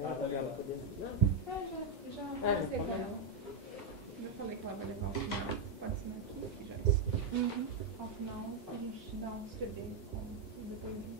Já conversei com ela. Já falei que ela vai levar ao final. Pode assinar aqui, Joyce. Ao final, a gente dá um CD com o depoimento.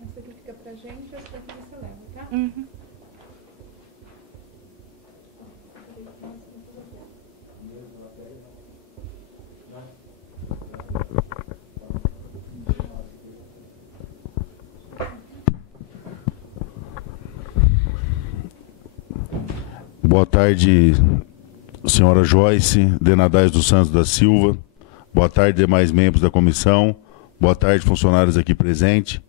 Essa aqui fica pra gente, essa daqui você leva, tá? Boa tarde, senhora Joyce Denadais dos Santos da Silva. Boa tarde, demais membros da comissão. Boa tarde, funcionários aqui presentes.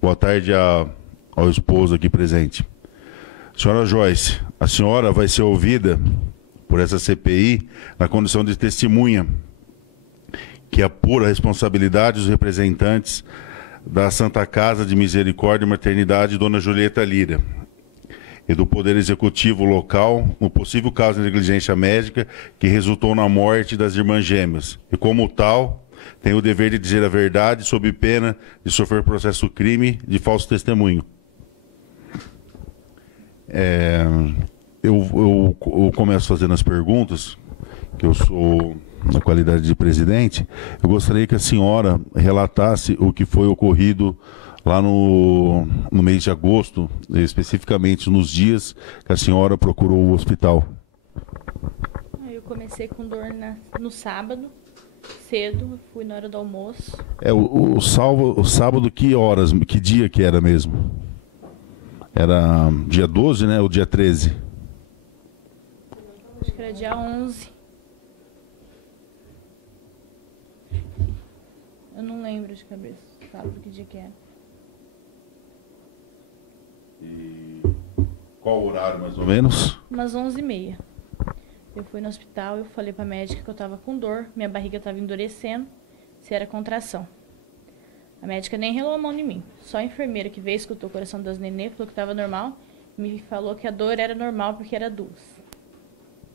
Boa tarde ao esposo aqui presente. Senhora Joyce, a senhora vai ser ouvida por essa CPI na condição de testemunha, que apura a responsabilidade dos representantes da Santa Casa de Misericórdia e Maternidade, Dona Julieta Lira, e do Poder Executivo local, no possível caso de negligência médica que resultou na morte das irmãs gêmeas. E, como tal, tem o dever de dizer a verdade sob pena de sofrer processo crime de falso testemunho. Eu começo fazendo as perguntas, que eu sou, na qualidade de presidente. Eu gostaria que a senhora relatasse o que foi ocorrido lá no mês de agosto, especificamente nos dias que a senhora procurou o hospital. Eu comecei com dor no sábado, cedo, fui na hora do almoço. O sábado, que horas, que dia que era mesmo? Era dia 12, né? Ou dia 13? Acho que era dia 11. Eu não lembro de cabeça, sábado que dia que era. E qual horário, mais ou menos? Umas 11h30. Eu fui no hospital, eu falei pra médica que eu tava com dor, minha barriga tava endurecendo, se era contração. A médica nem relou a mão em mim. Só a enfermeira que veio, escutou o coração das nenê, falou que tava normal, me falou que a dor era normal porque era 2.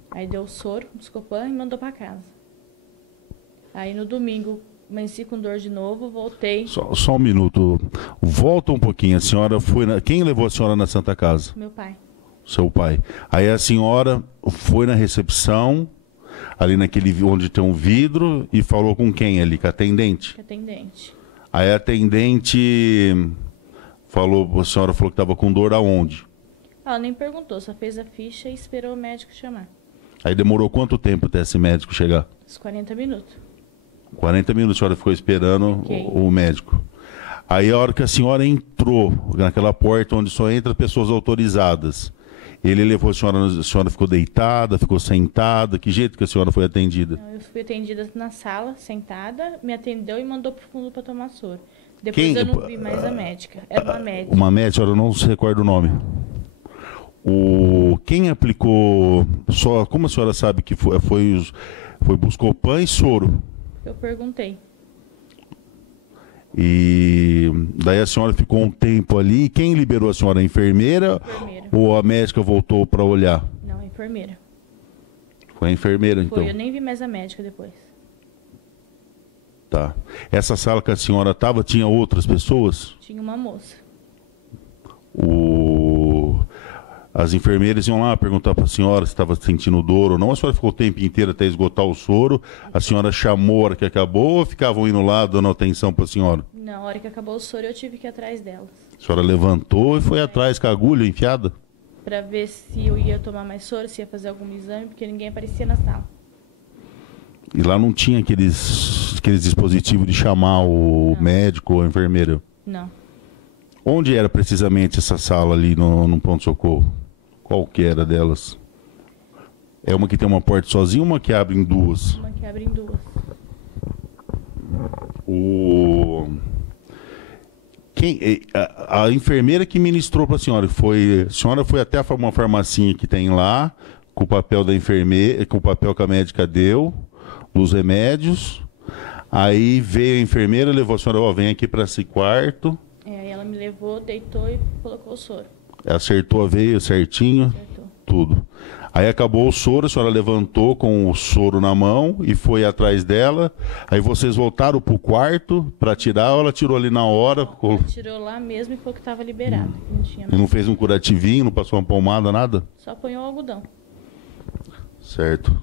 Aí deu o soro, Buscopan, e mandou pra casa. Aí no domingo, amanheci com dor de novo, voltei. Só um minuto. Volta um pouquinho. A senhora foi Quem levou a senhora na Santa Casa? Meu pai. Seu pai. Aí a senhora foi na recepção, ali naquele onde tem um vidro, e falou com quem ali? Com a atendente? Com a atendente. Aí a atendente falou, a senhora falou que estava com dor aonde? Ela nem perguntou, só fez a ficha e esperou o médico chamar. Aí demorou quanto tempo até esse médico chegar? Uns 40 minutos. 40 minutos a senhora ficou esperando o médico. Aí a hora que a senhora entrou naquela porta onde só entra pessoas autorizadas, ele levou a senhora ficou deitada, ficou sentada? Que jeito que a senhora foi atendida? Eu fui atendida na sala, sentada, me atendeu e mandou pro fundo para tomar soro. Depois eu não vi mais a médica. Era uma médica. Uma médica, a senhora não se recorda o nome. Quem aplicou, como a senhora sabe que foi Buscopan e soro? Eu perguntei. E daí a senhora ficou um tempo ali. Quem liberou a senhora? A enfermeira? Enfermeira. Ou a médica voltou para olhar? Não, a enfermeira. Foi a enfermeira, então? Foi, eu nem vi mais a médica depois. Tá. Essa sala que a senhora estava, tinha outras pessoas? Tinha uma moça. As enfermeiras iam lá perguntar para a senhora se estava sentindo dor ou não. A senhora ficou o tempo inteiro até esgotar o soro. A senhora chamou a hora que acabou ou ficavam indo lá dando atenção para a senhora? Na hora que acabou o soro, eu tive que ir atrás delas. A senhora levantou e foi atrás com a agulha enfiada? Para ver se eu ia tomar mais soro, se ia fazer algum exame, porque ninguém aparecia na sala. E lá não tinha aqueles dispositivos de chamar o médico ou a enfermeira? Não. Onde era precisamente essa sala ali no pronto-socorro? Qual que era delas? É uma que tem uma porta sozinha ou uma que abre em duas? Uma que abre em duas. A enfermeira que ministrou para a senhora foi até uma farmacinha que tem lá, com o papel da enfermeira, com o papel que a médica deu, dos remédios. Aí veio a enfermeira, levou a senhora, ó, vem aqui para esse quarto. Aí ela me levou, deitou e colocou o soro. Acertou a veia certinho, Acertou. tudo. Aí acabou o soro, a senhora levantou com o soro na mão e foi atrás dela. Aí vocês voltaram pro quarto para tirar, ou ela tirou ali na hora? Ela tirou lá mesmo e falou que estava liberado. Que não tinha E mais. não fez um curativinho, não passou uma pomada, nada? Só apanhou o algodão. Certo.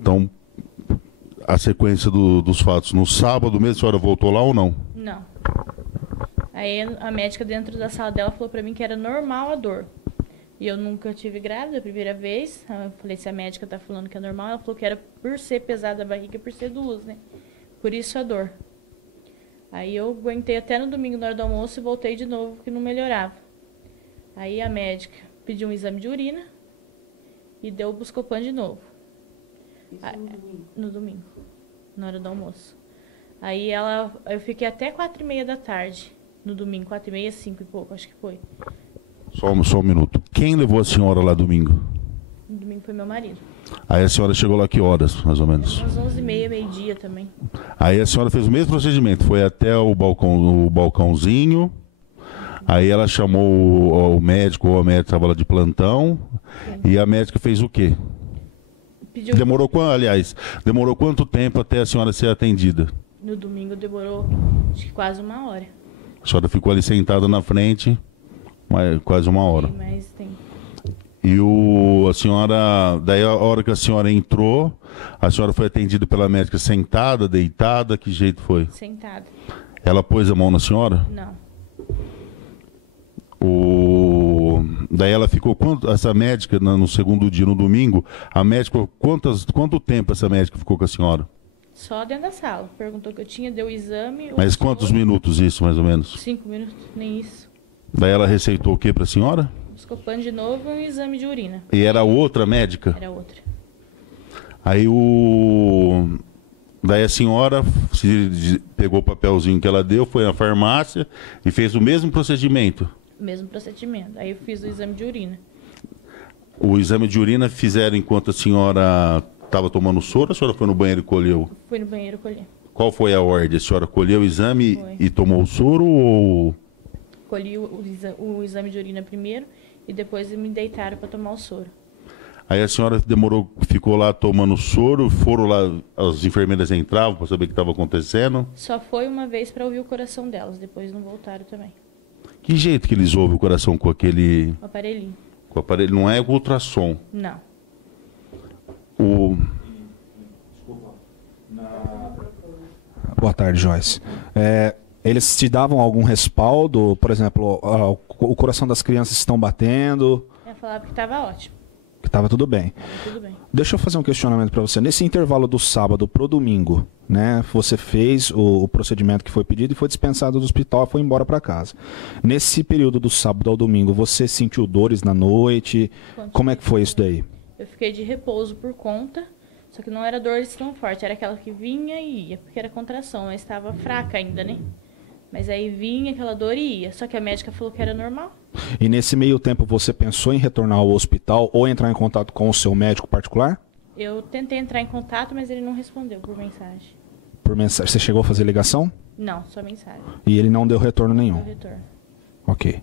Então, a sequência dos fatos. No sábado mesmo, a senhora voltou lá ou não? Não. Aí a médica dentro da sala dela falou pra mim que era normal a dor. E eu nunca tive grávida, a primeira vez. Eu falei, se a médica tá falando que é normal, ela falou que era por ser pesada a barriga, por ser duas, né? Por isso a dor. Aí eu aguentei até no domingo na hora do almoço e voltei de novo, porque não melhorava. Aí a médica pediu um exame de urina e deu o Buscopan de novo. Isso Ah, no domingo. No domingo, na hora do almoço. Aí eu fiquei até 4h30 da tarde, no domingo, 4h30, 5 e pouco, acho que foi. Só um minuto. Quem levou a senhora lá domingo? No domingo foi meu marido. Aí a senhora chegou lá que horas, mais ou menos? Umas 11h30, meio-dia também. Aí a senhora fez o mesmo procedimento, foi até o balcãozinho, aí ela chamou o médico, ou a médica estava lá de plantão, e a médica fez o quê? Pediu... Demorou quanto tempo até a senhora ser atendida? No domingo demorou, acho que quase 1 hora. A senhora ficou ali sentada na frente, quase 1 hora. Tem mais tempo. E a senhora, daí a hora que a senhora entrou, a senhora foi atendida pela médica sentada, deitada, que jeito foi? Sentada. Ela pôs a mão na senhora? Não. Daí ela ficou, essa médica, no segundo dia, no domingo, a médica, quanto tempo essa médica ficou com a senhora? Só dentro da sala. Perguntou o que eu tinha, deu o exame. Mas quantos minutos isso, mais ou menos? 5 minutos, nem isso. Daí ela receitou o que para a senhora? Buscopan de novo e um exame de urina. E era outra médica? Era outra. Aí daí a senhora pegou o papelzinho que ela deu, foi na farmácia e fez o mesmo procedimento? Mesmo procedimento. Aí eu fiz o exame de urina. O exame de urina fizeram enquanto a senhora estava tomando soro, a senhora foi no banheiro e colheu? Fui no banheiro colher. Qual foi a ordem? A senhora colheu o exame Foi. e tomou o soro ou... Colhi o exame de urina primeiro e depois me deitaram para tomar o soro. Aí a senhora ficou lá tomando soro, foram lá, as enfermeiras entravam para saber o que estava acontecendo? Só foi uma vez para ouvir o coração delas, depois não voltaram também. Que jeito que eles ouvem o coração com aquele... O aparelhinho. Com o aparelho, não é o ultrassom. Não. Boa tarde, Joyce. Eles te davam algum respaldo? Por exemplo, o coração das crianças estão batendo? Ela falava que estava ótimo. Que estava tudo bem. Tava tudo bem. Deixa eu fazer um questionamento para você. Nesse intervalo do sábado pro domingo, né? Você fez o procedimento que foi pedido e foi dispensado do hospital e foi embora para casa. Nesse período do sábado ao domingo, você sentiu dores na noite? Como é que foi isso daí? Eu fiquei de repouso por conta, só que não era dor tão forte, era aquela que vinha e ia, porque era contração, mas estava fraca ainda, né? Mas aí vinha aquela dor e ia, só que a médica falou que era normal. E nesse meio tempo você pensou em retornar ao hospital ou entrar em contato com o seu médico particular? Eu tentei entrar em contato, mas ele não respondeu por mensagem. Por mensagem. Você chegou a fazer ligação? Não, só mensagem. E ele não deu retorno Deu nenhum? retorno. Ok.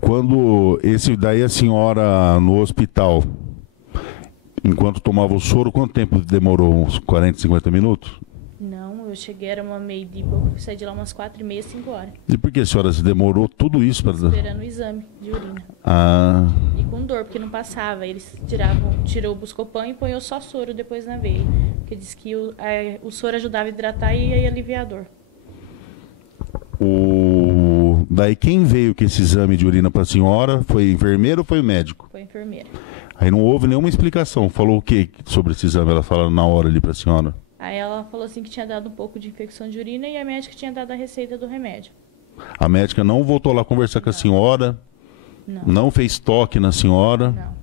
Quando daí a senhora no hospital, enquanto tomava o soro, quanto tempo demorou? Uns 40, 50 minutos? Não, eu cheguei, era uma meio-dia e pouco, saí de lá umas 4h30, 5 horas. E por que a senhora se demorou tudo isso para... Esperando o exame de urina. Ah, E com dor, porque não passava. Eles tirou o Buscopan e põe só soro depois na veia. Porque diz que o soro ajudava a hidratar e aí aliviar a dor. daí quem veio com esse exame de urina para a senhora? Foi enfermeiro ou foi médico? Foi a enfermeira. Aí não houve nenhuma explicação. Falou o que sobre esse exame? Ela falou na hora ali para a senhora. Aí ela falou assim que tinha dado um pouco de infecção de urina e a médica tinha dado a receita do remédio. A médica não voltou lá conversar com a senhora? Não. Não fez toque na senhora? Não.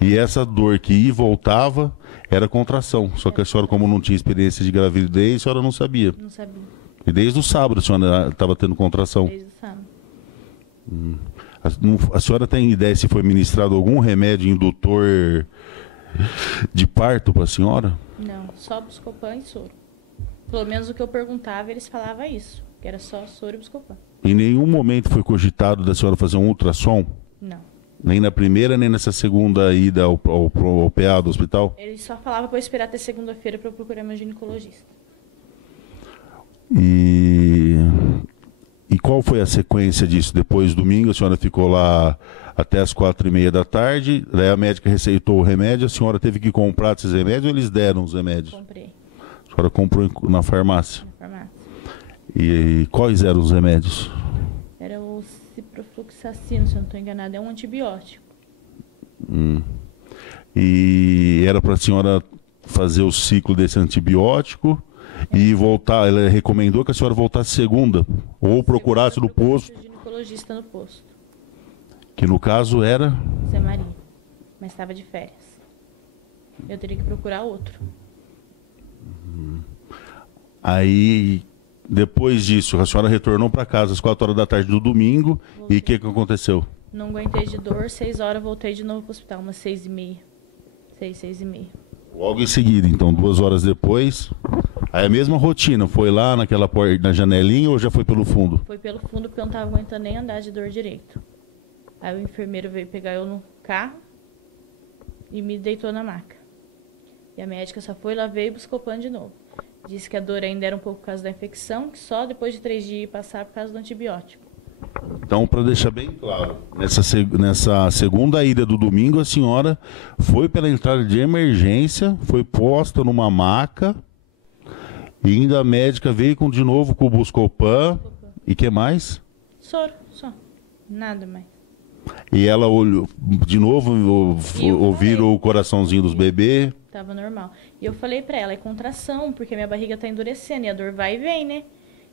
E essa dor que ia e voltava era contração. Só que a senhora, como não tinha experiência de gravidez, a senhora não sabia. Não sabia. E desde o sábado a senhora estava tendo contração. Desde o sábado. A senhora tem ideia se foi ministrado algum remédio indutor de parto para a senhora? Não, só Buscopan e soro. Pelo menos o que eu perguntava, eles falavam isso, que era só soro e Buscopan. Em nenhum momento foi cogitado da senhora fazer um ultrassom? Não. Nem na primeira, nem nessa segunda ida ao PA do hospital? Eles só falavam para eu esperar até segunda-feira para eu procurar meu ginecologista. E qual foi a sequência disso? Depois, domingo, a senhora ficou lá até as 4h30 da tarde, daí a médica receitou o remédio, a senhora teve que comprar esses remédios ou eles deram os remédios? Comprei A senhora comprou na farmácia? na farmácia. E quais eram os remédios? Era o ciprofloxacino, se eu não estou enganada, é um antibiótico. E era para a senhora fazer o ciclo desse antibiótico e voltar. Ela recomendou que a senhora voltasse segunda ou procurasse no posto, O ginecologista no posto, que no caso era. Zé Maria, mas estava de férias. Eu teria que procurar outro. Aí, depois disso, a senhora retornou para casa às 4 horas da tarde do domingo. E o que aconteceu? Não aguentei de dor, 6 horas voltei de novo para o hospital, umas 6h30. 6h30. Logo em seguida, então, 2 horas depois. Aí a mesma rotina, foi lá naquela porta, na janelinha ou já foi pelo fundo? Foi pelo fundo porque eu não estava aguentando nem andar de dor direito. Aí o enfermeiro veio pegar eu no carro e me deitou na maca. E a médica só foi lá, veio e buscou pano de novo. Disse que a dor ainda era um pouco por causa da infecção, que só depois de 3 dias ia passar por causa do antibiótico. Então, para deixar bem claro, nessa segunda ida do domingo, a senhora foi pela entrada de emergência, foi posta numa maca, e ainda a médica veio de novo com o Buscopan, e que mais? Soro, só. Nada mais. E ela olhou, de novo, ouviram falei. o coraçãozinho dos bebês. Tava normal. E eu falei pra ela, é contração, porque minha barriga tá endurecendo e a dor vai e vem, né?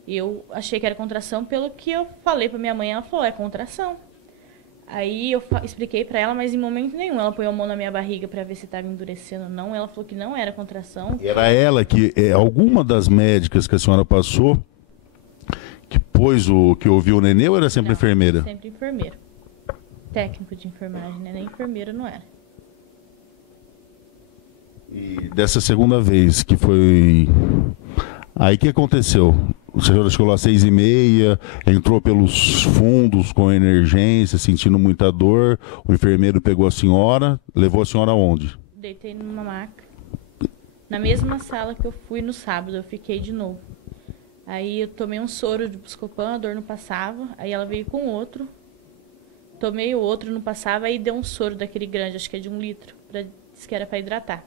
E eu achei que era contração pelo que eu falei pra minha mãe, ela falou, é contração. Aí eu expliquei pra ela, mas em momento nenhum ela põe a mão na minha barriga pra ver se tava endurecendo ou não. Ela falou que não era contração. Era ela que, alguma das médicas que a senhora passou, que ouviu o nenê ou era sempre Não, enfermeira? Sempre enfermeiro. Técnico de enfermagem, né? Nem enfermeira não era. E dessa segunda vez que foi... Aí o que aconteceu? A senhora chegou lá às 6h30, entrou pelos fundos com emergência, sentindo muita dor. O enfermeiro pegou a senhora, levou a senhora aonde? Deitei numa maca. Na mesma sala que eu fui no sábado, eu fiquei de novo. Aí eu tomei um soro de Buscopan, a dor não passava. Aí ela veio com outro. Tomei o outro, não passava. Aí deu um soro daquele grande, acho que é de 1 litro. Disse que era para hidratar.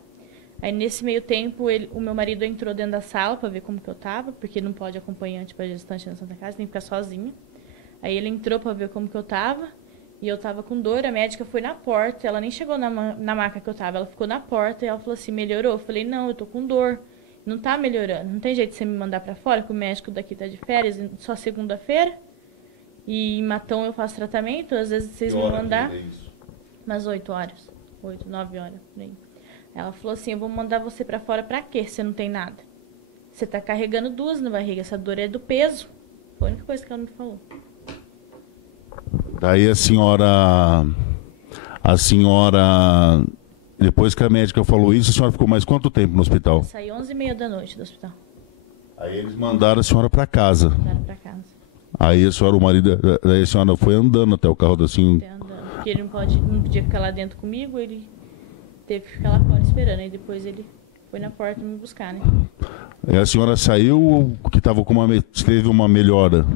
Aí nesse meio tempo, o meu marido entrou dentro da sala para ver como que eu tava, porque não pode acompanhante para gestante na Santa Casa, tem que ficar sozinha. Aí ele entrou para ver como que eu tava, e eu tava com dor, a médica foi na porta, ela nem chegou na maca que eu tava, ela ficou na porta e ela falou assim, melhorou? Eu falei, não, eu tô com dor, não tá melhorando, não tem jeito de você me mandar para fora, que o médico daqui tá de férias, só segunda-feira, e em Matão eu faço tratamento, às vezes vocês me mandar umas 8 horas, 8, 9 horas, por aí. Ela falou assim, eu vou mandar você pra fora pra quê? Você não tem nada. Você tá carregando 2 na barriga, essa dor é do peso. Foi a única coisa que ela me falou. Daí a senhora, depois que a médica falou isso, a senhora ficou mais quanto tempo no hospital? Eu saí 11h30 da noite do hospital. Aí eles mandaram a senhora para casa. Mandaram pra casa. Aí a senhora, daí a senhora foi andando até o carro da senhora. Até andando. Porque ele não podia ficar lá dentro comigo, ele teve que ficar lá fora esperando. Aí depois ele foi na porta me buscar, né? Aí a senhora saiu, que teve uma melhora?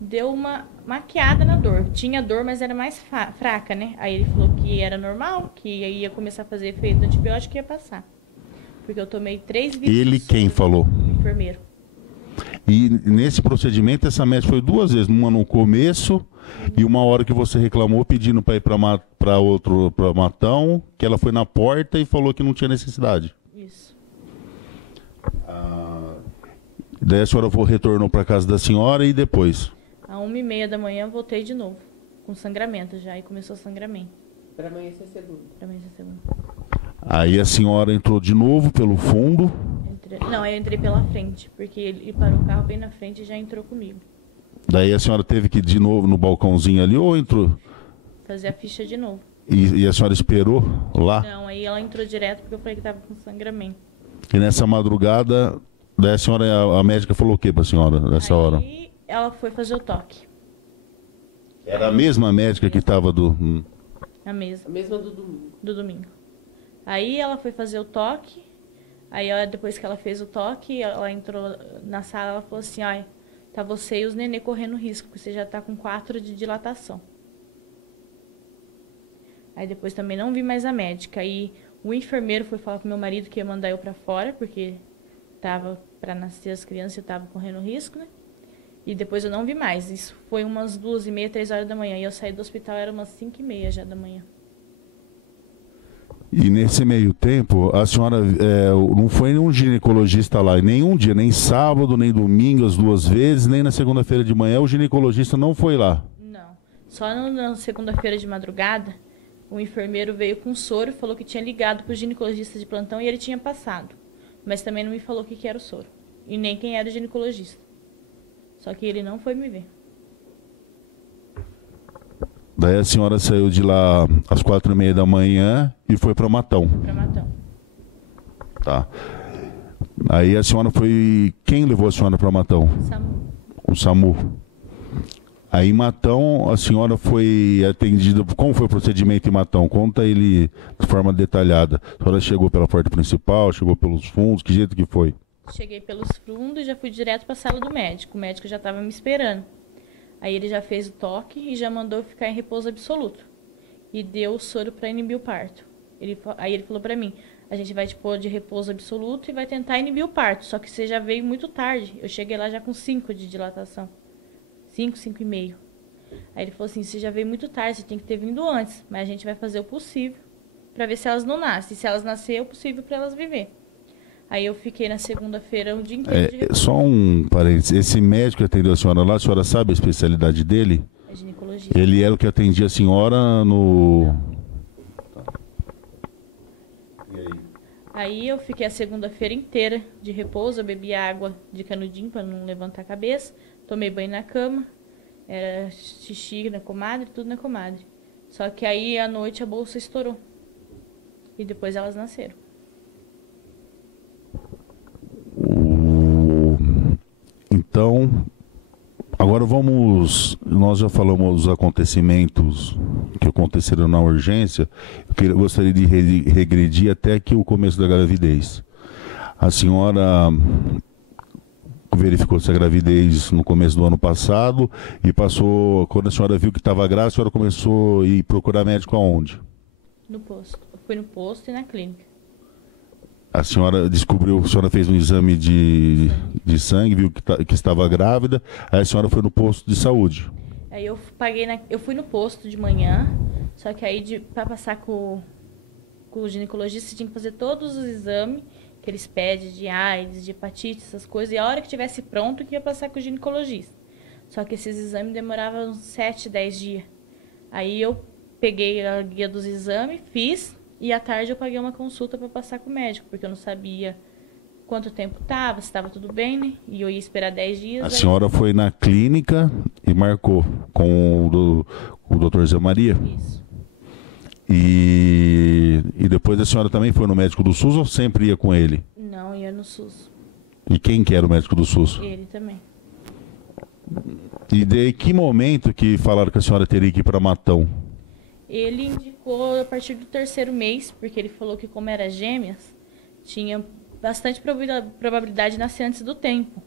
Deu uma maquiada na dor. Tinha dor, mas era mais fraca, né? Aí ele falou que era normal, que aí ia começar a fazer efeito do antibiótico e ia passar. Porque eu tomei 3 vezes. Ele quem falou? O enfermeiro. E nesse procedimento, essa médica foi 2 vezes. Uma no começo e uma hora que você reclamou pedindo para ir para Matão, que ela foi na porta e falou que não tinha necessidade. Isso. Daí a senhora retornou para casa da senhora e depois? Às 1h30 da manhã voltei de novo, com sangramento já, e começou sangramento. Para amanhecer segunda. Pra amanhecer segunda. Aí a senhora entrou de novo pelo fundo? Não, eu entrei pela frente, porque ele parou o carro bem na frente e já entrou comigo. Daí a senhora teve que ir de novo no balcãozinho ali ou entrou? fazer a ficha de novo. E a senhora esperou lá? Não, aí ela entrou direto porque eu falei que tava com sangramento. E nessa madrugada, daí a senhora, a médica falou o que pra senhora nessa hora? Aí ela foi fazer o toque. Era a mesma médica que estava do... A mesma. A mesma do domingo. Do domingo. Aí ela foi fazer o toque. Aí depois que ela fez o toque, ela entrou na sala, ela falou assim, olha, tá você e os nenê correndo risco, porque você já tá com 4 de dilatação. Aí depois também não vi mais a médica. Aí o enfermeiro foi falar pro meu marido que ia mandar eu pra fora, porque tava pra nascer as crianças e tava correndo risco, né? E depois eu não vi mais. Isso foi umas 2h30, 3 horas da manhã. E eu saí do hospital, era umas 5h30 já da manhã. E nesse meio tempo, a senhora não foi nenhum ginecologista lá, nenhum dia, nem sábado, nem domingo, as 2 vezes, nem na segunda-feira de manhã, o ginecologista não foi lá. Não. Só na segunda-feira de madrugada, o enfermeiro veio com soro e falou que tinha ligado pro ginecologista de plantão e ele tinha passado. Mas também não me falou o que era o soro. E nem quem era o ginecologista. Só que ele não foi me ver. Daí a senhora saiu de lá às 4h30 da manhã e foi para Matão. Pra Matão. Tá. Aí a senhora foi... Quem levou a senhora para Matão? SAMU. O SAMU. Aí em Matão, a senhora foi atendida... Como foi o procedimento em Matão? Conta ele de forma detalhada. A senhora chegou pela porta principal, chegou pelos fundos, que jeito que foi? Cheguei pelos fundos e já fui direto para a sala do médico. O médico já estava me esperando. Aí ele já fez o toque e já mandou eu ficar em repouso absoluto. E deu o soro para inibir o parto. Aí ele falou para mim, a gente vai te pôr de repouso absoluto e vai tentar inibir o parto. Só que você já veio muito tarde. Eu cheguei lá já com 5 de dilatação. 5,5. Aí ele falou assim, você já veio muito tarde, você tem que ter vindo antes. Mas a gente vai fazer o possível para ver se elas não nascem. E se elas nascerem, é o possível para elas viver. Aí eu fiquei na segunda-feira o dia inteiro de repouso. Só um parênteses. Esse médico que atendeu a senhora lá, a senhora sabe a especialidade dele? É ginecologista. Ele era o que atendia a senhora no... Aí eu fiquei a segunda-feira inteira de repouso, eu bebi água de canudinho para não levantar a cabeça, tomei banho na cama, era xixi na comadre, tudo na comadre. Só que aí à noite a bolsa estourou. E depois elas nasceram. Então, agora nós já falamos dos acontecimentos que aconteceram na urgência. Eu gostaria de regredir até que o começo da gravidez. A senhora verificou essa gravidez no começo do ano passado e passou, quando a senhora viu que estava grávida, a senhora começou a ir procurar médico aonde? No posto. Eu fui no posto e na clínica. A senhora descobriu, a senhora fez um exame de sangue, viu que estava grávida, aí a senhora foi no posto de saúde. Aí eu fui no posto de manhã, só que aí para passar com o ginecologista tinha que fazer todos os exames que eles pedem de AIDS, de hepatite, essas coisas, e a hora que tivesse pronto que ia passar com o ginecologista. Só que esses exames demoravam uns 7, 10 dias. Aí eu peguei a guia dos exames, fiz, e à tarde eu paguei uma consulta para passar com o médico, porque eu não sabia quanto tempo estava, se estava tudo bem, né? E eu ia esperar 10 dias. A senhora foi na clínica e marcou com o doutor Zé Maria? Isso. E depois a senhora também foi no médico do SUS ou sempre ia com ele? Não, ia no SUS. E quem que era o médico do SUS? Ele também. E de que momento que falaram que a senhora teria que ir para Matão? Ele indicou a partir do 3º mês, porque ele falou que como era gêmeas, tinha bastante probabilidade de nascer antes do tempo.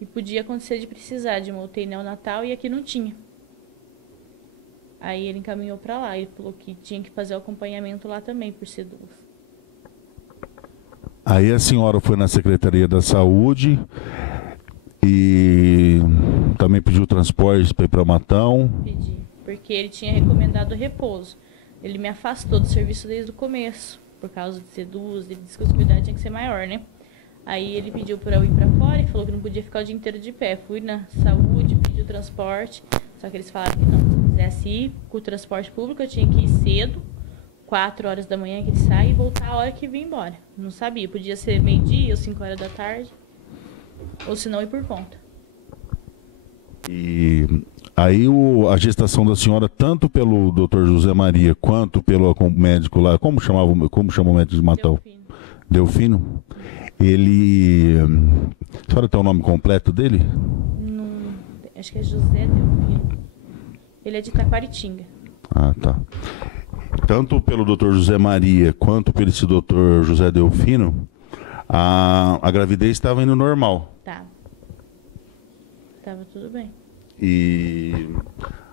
E podia acontecer de precisar de uma UTI neonatal e aqui não tinha. Aí ele encaminhou para lá, ele falou que tinha que fazer o acompanhamento lá também, por ser 2. Aí a senhora foi na Secretaria da Saúde e também pediu transporte para ir para Matão? Pedi, porque ele tinha recomendado repouso. Ele me afastou do serviço desde o começo, por causa de ser 2, ele disse que os cuidados tinham que ser maior, né? Aí ele pediu para eu ir para fora e falou que não podia ficar o dia inteiro de pé. Fui na saúde, pedi o transporte, só que eles falaram que não, se eu quisesse ir com o transporte público, eu tinha que ir cedo, 4 horas da manhã que ele sai, e voltar a hora que vim embora. Não sabia, podia ser meio-dia ou 5 horas da tarde, ou se não ir por conta. E Aí a gestação da senhora, tanto pelo Dr. José Maria, quanto pelo médico lá, como chama o médico de Matão? Delfino. Ele... A senhora tem o nome completo dele? Não, acho que é José Delfino. Ele é de Taquaritinga. Ah, tá. Tanto pelo Dr. José Maria, quanto pelo esse Dr. José Delfino, a gravidez estava indo normal. Tá. Tava tudo bem. E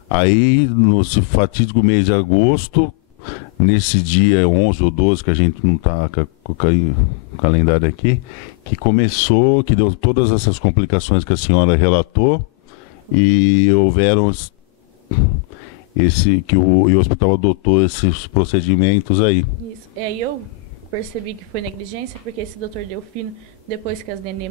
aí, nesse fatídico mês de agosto, nesse dia 11 ou 12, que a gente não está com o calendário aqui, que começou, que deu todas essas complicações que a senhora relatou, e houveram que o hospital adotou esses procedimentos aí. Isso. Aí eu percebi que foi negligência, porque esse doutor Delfino, depois que as nenê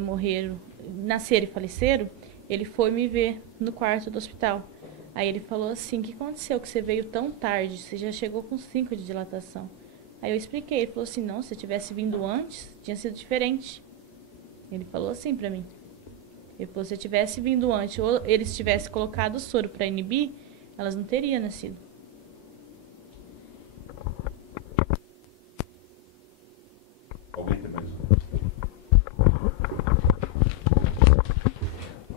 nasceram e faleceram, ele foi me ver no quarto do hospital. Aí ele falou assim, o que aconteceu que você veio tão tarde? Você já chegou com 5 de dilatação. Aí eu expliquei, ele falou assim, não, se eu tivesse vindo antes, tinha sido diferente. Ele falou assim pra mim. Ele falou, se eu tivesse vindo antes, ou eles tivessem colocado o soro para inibir, elas não teriam nascido. Alguém tem mais?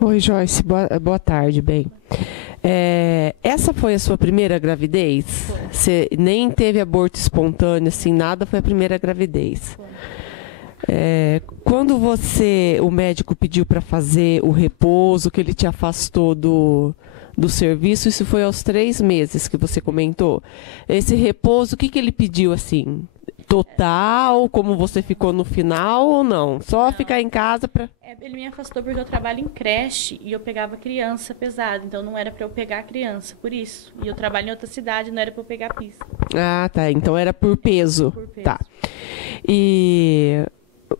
Oi, Joyce, boa tarde, bem. Essa foi a sua primeira gravidez? Foi. Você nem teve aborto espontâneo, assim, nada, foi a primeira gravidez. Foi. Quando o médico pediu para fazer o repouso, que ele te afastou do serviço, isso foi aos 3 meses que você comentou. Esse repouso, o que ele pediu, assim? Total, como você ficou no final ou não? Só Não. ficar em casa para... Ele me afastou porque eu trabalho em creche e eu pegava criança pesada, então não era para eu pegar a criança, por isso. E eu trabalho em outra cidade, não era para eu pegar a pista. Ah, tá. Então era por peso. Por peso. Tá.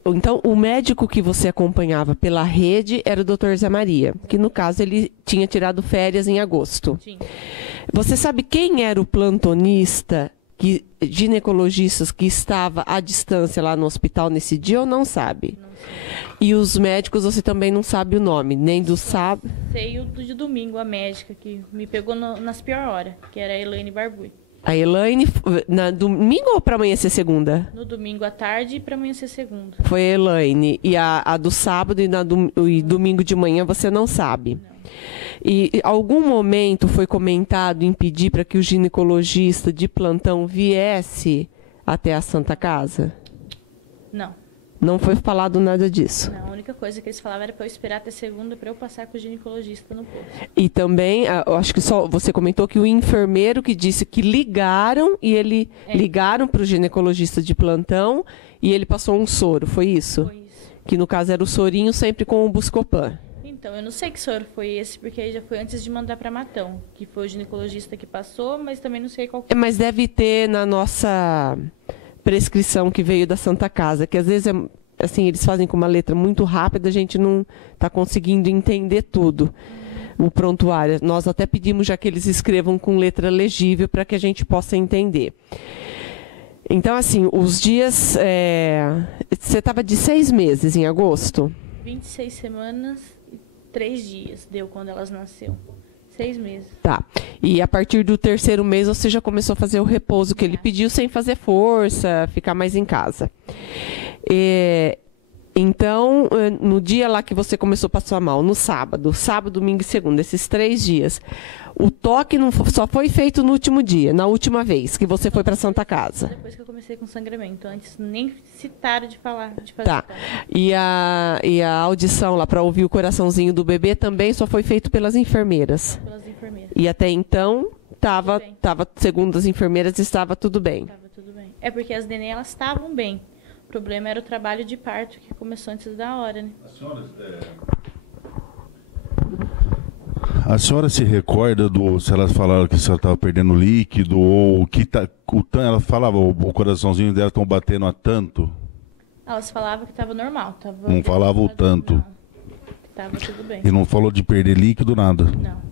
Então, o médico que você acompanhava pela rede era o Dr. Zé Maria, que no caso ele tinha tirado férias em agosto. Sim. Você sabe quem era o plantonista, ginecologista que estava à distância lá no hospital nesse dia ou não sabe? Não sei. E os médicos você também não sabe o nome, nem do sábado? Sei o de domingo, a médica que me pegou nas piores horas, que era a Elaine Barbui. A Elaine, na domingo ou para amanhã ser segunda? No domingo à tarde e para amanhã ser segunda. Foi a Elaine. E a do sábado e domingo de manhã você não sabe? Não. E algum momento foi comentado em pedir para que o ginecologista de plantão viesse até a Santa Casa? Não. Não foi falado nada disso. Não, a única coisa que eles falavam era para eu esperar até segunda para eu passar com o ginecologista no posto. E também, eu acho que só você comentou que o enfermeiro que disse que ligaram e ligaram para o ginecologista de plantão e ele passou um soro, foi isso? Foi isso. Que no caso era o sorinho sempre com o Buscopan. Então, eu não sei que soro foi esse, porque já foi antes de mandar para Matão, que foi o ginecologista que passou, mas também não sei qual que... Mas deve ter na nossa prescrição que veio da Santa Casa, que às vezes assim, eles fazem com uma letra muito rápida, a gente não está conseguindo entender tudo. O prontuário. Nós até pedimos já que eles escrevam com letra legível para que a gente possa entender. Então, assim, os dias... você estava de 6 meses em agosto? 26 semanas e 3 dias deu quando elas nasceram. 6 meses. Tá. E a partir do 3º mês você já começou a fazer o repouso que ele pediu sem fazer força, ficar mais em casa. Então, no dia lá que você começou a passar mal, no sábado, domingo e segunda, esses 3 dias, o toque só foi feito no último dia, na última vez que você foi para Santa Casa. Depois que eu comecei com sangramento. Antes nem citaram de falar, de fazer. Tá. E a audição lá para ouvir o coraçãozinho do bebê também só foi feito pelas enfermeiras. Pelas enfermeiras. E até então, tava, segundo as enfermeiras, estava tudo bem. Tava tudo bem. É porque as nenê, elas estavam bem. O problema era o trabalho de parto, que começou antes da hora, né? A senhora se recorda se elas falaram que ela estava perdendo líquido ou que ela falava o coraçãozinho dela estão batendo a tanto? Elas falavam que estava normal. Não falava o tanto. Não, estava tudo bem. E não falou de perder líquido, nada? Não.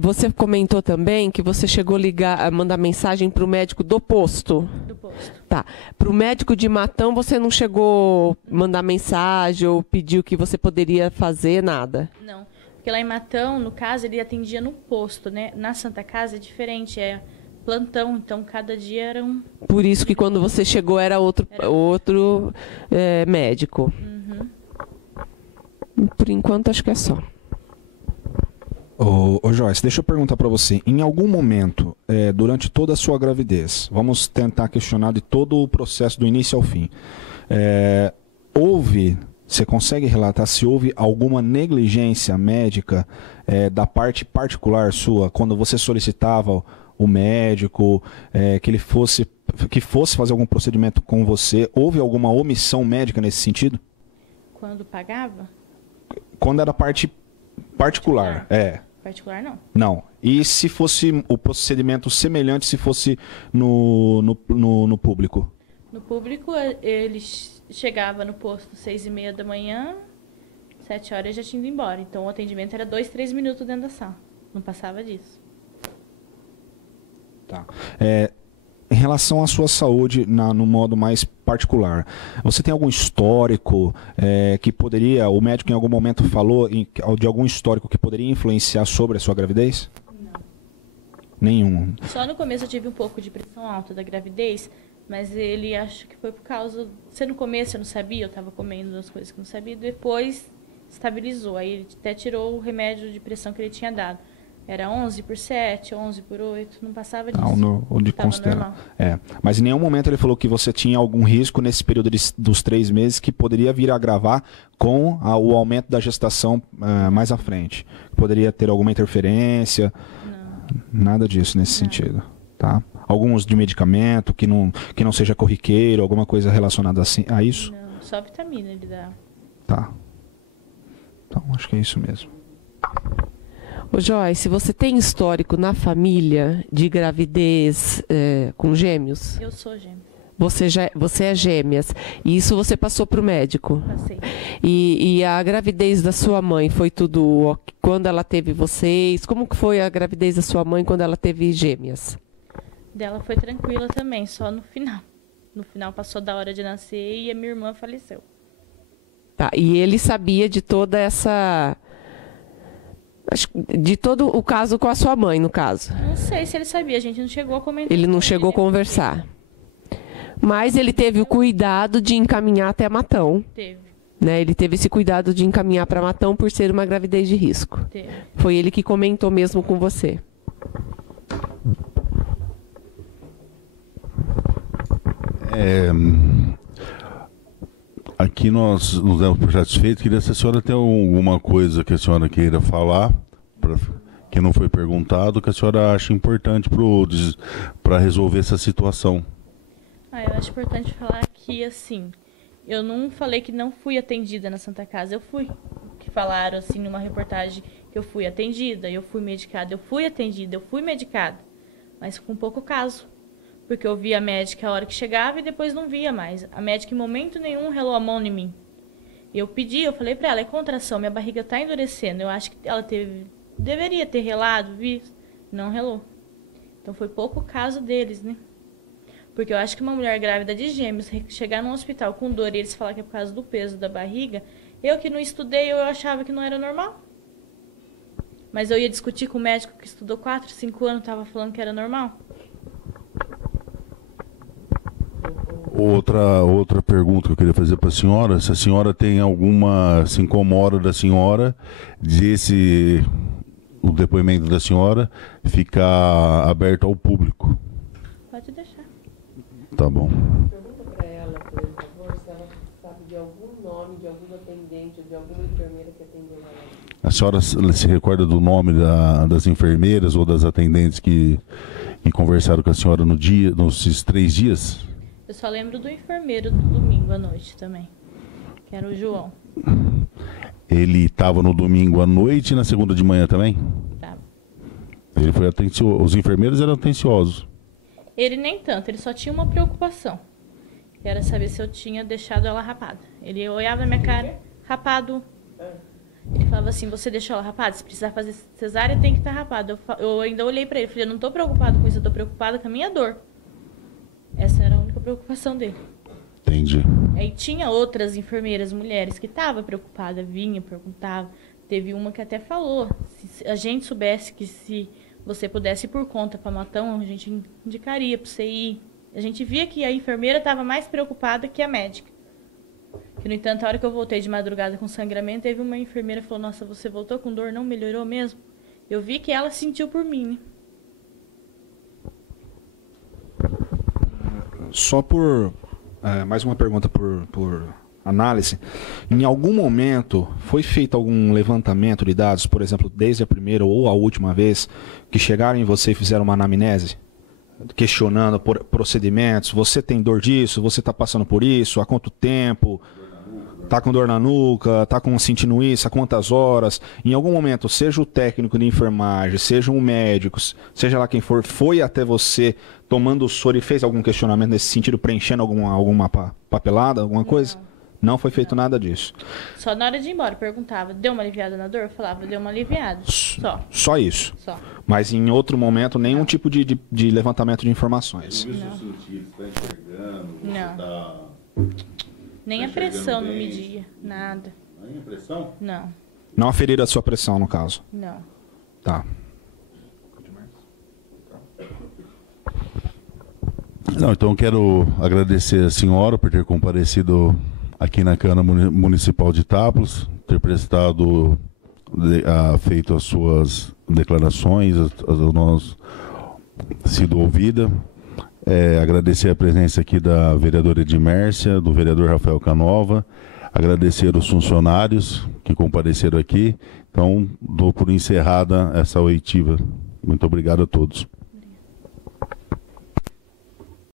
Você comentou também que você chegou a mandar mensagem para o médico do posto. Do posto. Tá. Para o médico de Matão, você não chegou a mandar mensagem ou pediu que você poderia fazer nada? Não. Porque lá em Matão, no caso, ele atendia no posto, né? Na Santa Casa é diferente, é plantão, então cada dia era um... Por isso que quando você chegou era outro médico. Por enquanto, acho que é só. Ô Joyce, deixa eu perguntar para você. Em algum momento, durante toda a sua gravidez, vamos tentar questionar de todo o processo do início ao fim, você consegue relatar se houve alguma negligência médica da parte particular sua, quando você solicitava o médico, que fosse fazer algum procedimento com você? Houve alguma omissão médica nesse sentido? Quando pagava? Quando era parte particular, Particular, não. Não. E se fosse o procedimento semelhante, se fosse no público? No público, ele chegava no posto 6h30 da manhã, 7 horas já tinha ido embora. Então, o atendimento era 2, 3 minutos dentro da sala. Não passava disso. Tá. Em relação à sua saúde no modo mais particular, você tem algum histórico que poderia, o médico em algum momento falou de algum histórico que poderia influenciar sobre a sua gravidez? Não. Nenhum. Só no começo eu tive um pouco de pressão alta da gravidez, mas ele acho que foi por causa... Se no começo eu não sabia, eu estava comendo as coisas que eu não sabia, depois estabilizou. Aí ele até tirou o remédio de pressão que ele tinha dado. Era 11/7, 11/8, não passava disso. Normal. Mas em nenhum momento ele falou que você tinha algum risco nesse período dos 3 meses que poderia vir a agravar com o aumento da gestação mais à frente. Poderia ter alguma interferência? Não. Nada disso nesse sentido. Tá? Alguns de medicamento que não seja corriqueiro, alguma coisa relacionada a isso? Não, só vitamina ele dá. Tá. Então, acho que é isso mesmo. Ô Joyce, você tem histórico na família de gravidez com gêmeos? Eu sou gêmea. Você é gêmeas. E isso você passou para o médico? Passei. E a gravidez da sua mãe foi tudo quando ela teve vocês? Como que foi a gravidez da sua mãe quando ela teve gêmeas? Dela foi tranquila também, só no final. No final passou da hora de nascer e a minha irmã faleceu. Tá, e ele sabia de toda essa... De todo o caso com a sua mãe, no caso? Não sei se ele sabia, a gente não chegou a comentar. Ele não chegou a conversar. Mas ele teve o cuidado de encaminhar até Matão. Teve. Né? Ele teve esse cuidado de encaminhar para Matão por ser uma gravidez de risco. Teve. Foi ele que comentou mesmo com você. Aqui nós nos demos por satisfeitos. Queria se a senhora tem alguma coisa que a senhora queira falar, que não foi perguntado, que a senhora acha importante para resolver essa situação. Eu acho importante falar que, assim, eu não falei que não fui atendida na Santa Casa, eu fui. Que falaram, assim, numa reportagem que eu fui atendida, eu fui medicada, eu fui atendida, eu fui medicada, mas com pouco caso. Porque eu via a médica a hora que chegava e depois não via mais. A médica em momento nenhum relou a mão em mim. Eu falei pra ela, é contração, minha barriga tá endurecendo. Eu acho que ela deveria ter relado, visto. Não relou. Então foi pouco caso deles, né? Porque eu acho que uma mulher grávida de gêmeos chegar num hospital com dor e eles falar que é por causa do peso da barriga, eu que não estudei, eu achava que não era normal. Mas eu ia discutir com o médico que estudou 4, 5 anos, tava falando que era normal. Outra pergunta que eu queria fazer para a senhora, se a senhora tem alguma, se incomoda da senhora, o depoimento da senhora ficar aberto ao público. Pode deixar. Tá bom. Pergunta para ela, por favor, se ela sabe de algum nome, de algum atendente, de alguma enfermeira que atendeu ela. A senhora se recorda do nome das enfermeiras ou das atendentes que conversaram com a senhora nesses 3 dias? Eu só lembro do enfermeiro do domingo à noite também, que era o João. Ele estava no domingo à noite e na segunda de manhã também? Tá. Ele foi atencioso. Os enfermeiros eram atenciosos. Ele nem tanto, ele só tinha uma preocupação. Que era saber se eu tinha deixado ela rapada. Ele olhava na minha cara, rapado. Ele falava assim, você deixou ela rapada? Se precisar fazer cesárea, tem que estar rapado. Eu ainda olhei pra ele, falei, eu não tô preocupado com isso, eu tô preocupada com a minha dor. Essa era a única preocupação dele. Entendi. Aí tinha outras enfermeiras mulheres que estavam preocupadas, vinha, perguntava. Teve uma que até falou, se a gente soubesse que se você pudesse ir por conta para Matão, a gente indicaria para você ir. A gente via que a enfermeira estava mais preocupada que a médica. Que, no entanto, a hora que eu voltei de madrugada com sangramento, teve uma enfermeira que falou, nossa, você voltou com dor, não melhorou mesmo? Eu vi que ela sentiu por mim, né? Só por... mais uma pergunta por análise. Em algum momento foi feito algum levantamento de dados, por exemplo, desde a primeira ou a última vez, que chegaram em você e fizeram uma anamnese? Questionando por procedimentos, você tem dor disso, você está passando por isso, há quanto tempo, está com dor na nuca, está sentindo isso, há quantas horas? Em algum momento, seja o técnico de enfermagem, seja um médico, seja lá quem for, foi até você tomando o soro e fez algum questionamento nesse sentido, preenchendo alguma papelada, alguma coisa? Não foi feito nada disso. Só na hora de ir embora, perguntava, deu uma aliviada na dor? Eu falava, deu uma aliviada. Só isso? Só. Mas em outro momento, nenhum tipo de levantamento de informações? Não. Nem a pressão não media, nada. Nem a pressão? Não. Não aferiram a sua pressão, no caso? Não. Tá. Não, então eu quero agradecer a senhora por ter comparecido aqui na Câmara Municipal de Itápolis, ter feito as suas declarações, nós sido ouvida. Agradecer a presença aqui da vereadora Edmércia, do vereador Rafael Canova, agradecer os funcionários que compareceram aqui. Então, dou por encerrada essa oitiva. Muito obrigado a todos.